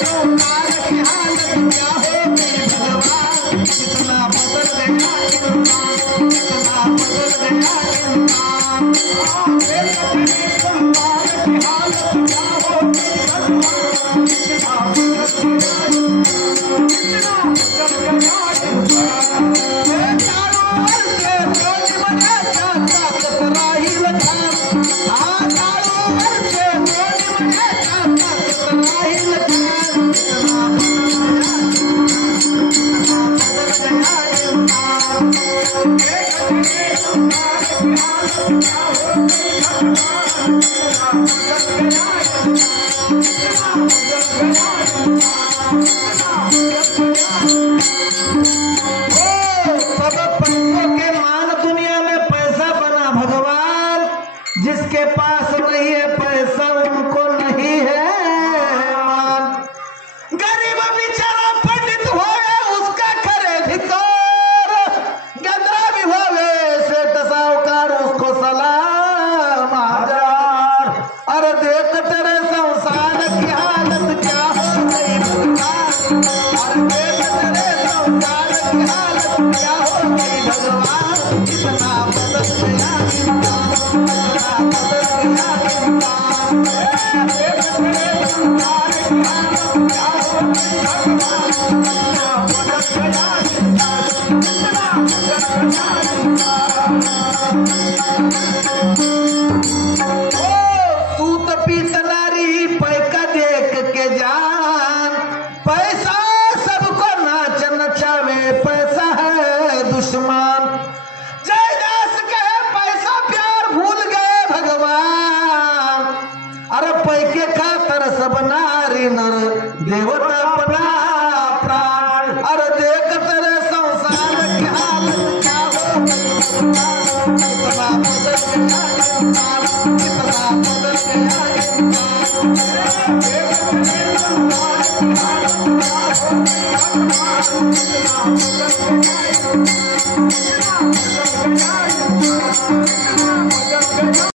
संसार की हालत क्या हो गई भगवान, कितना बदल गया इंसान, कितना बदल गया इंसान। संसार की हालत क्या हो गई भगवान, कितना बदल गया इंसान, कितना बदल गया इंसान। चारों ओर से रोज बने चाचा कसराही लखान, चारों ओर से रोज बने चाचा कसराही लखान, कितना बदल गया इंसान। संसार की हालत क्या हो गई भगवान, कितना बदल गया इंसान, कितना बदल गया इंसान, कितना बदल गया। सब पैसों के मान दुनिया में पैसा बना भगवान, जिसके पास नहीं है पैसा उनको नहीं है मान। गरीब बेचारा पंडित होवे उसका करे भिकार, गधा भी होवे सेठ साहूकार उसको सलाम हजार। अरे देख तेरे संसार की हालत क्या हो गई भगवान, अरे देख तेरे संसार की हालत क्या हो गई भगवान, कितना बदल गया इंसान, कितना बदल गया इंसान। देख तेरे संसार की हालत क्या हो गई भगवान, कितना बदल गया इंसान, कितना बदल गया इंसान। सूत पीत नारी पैका देख के जान, पैसा सबको नाच नचावे पैसा है दुश्मन। जयदास कहे पैसा प्यार भूल गए भगवान, अरे पैके खातर सब नारी नर देवता अपना प्राण। अरे देख तेरे संसार की हालत क्या हो गई भगवान, कितना बदल गया इंसान, कितना बदल गया इंसान। देख तेरे संसार की हालत क्या हो गई भगवान, कितना बदल गया इंसान, कितना बदल गया इंसान, कितना बदल गया।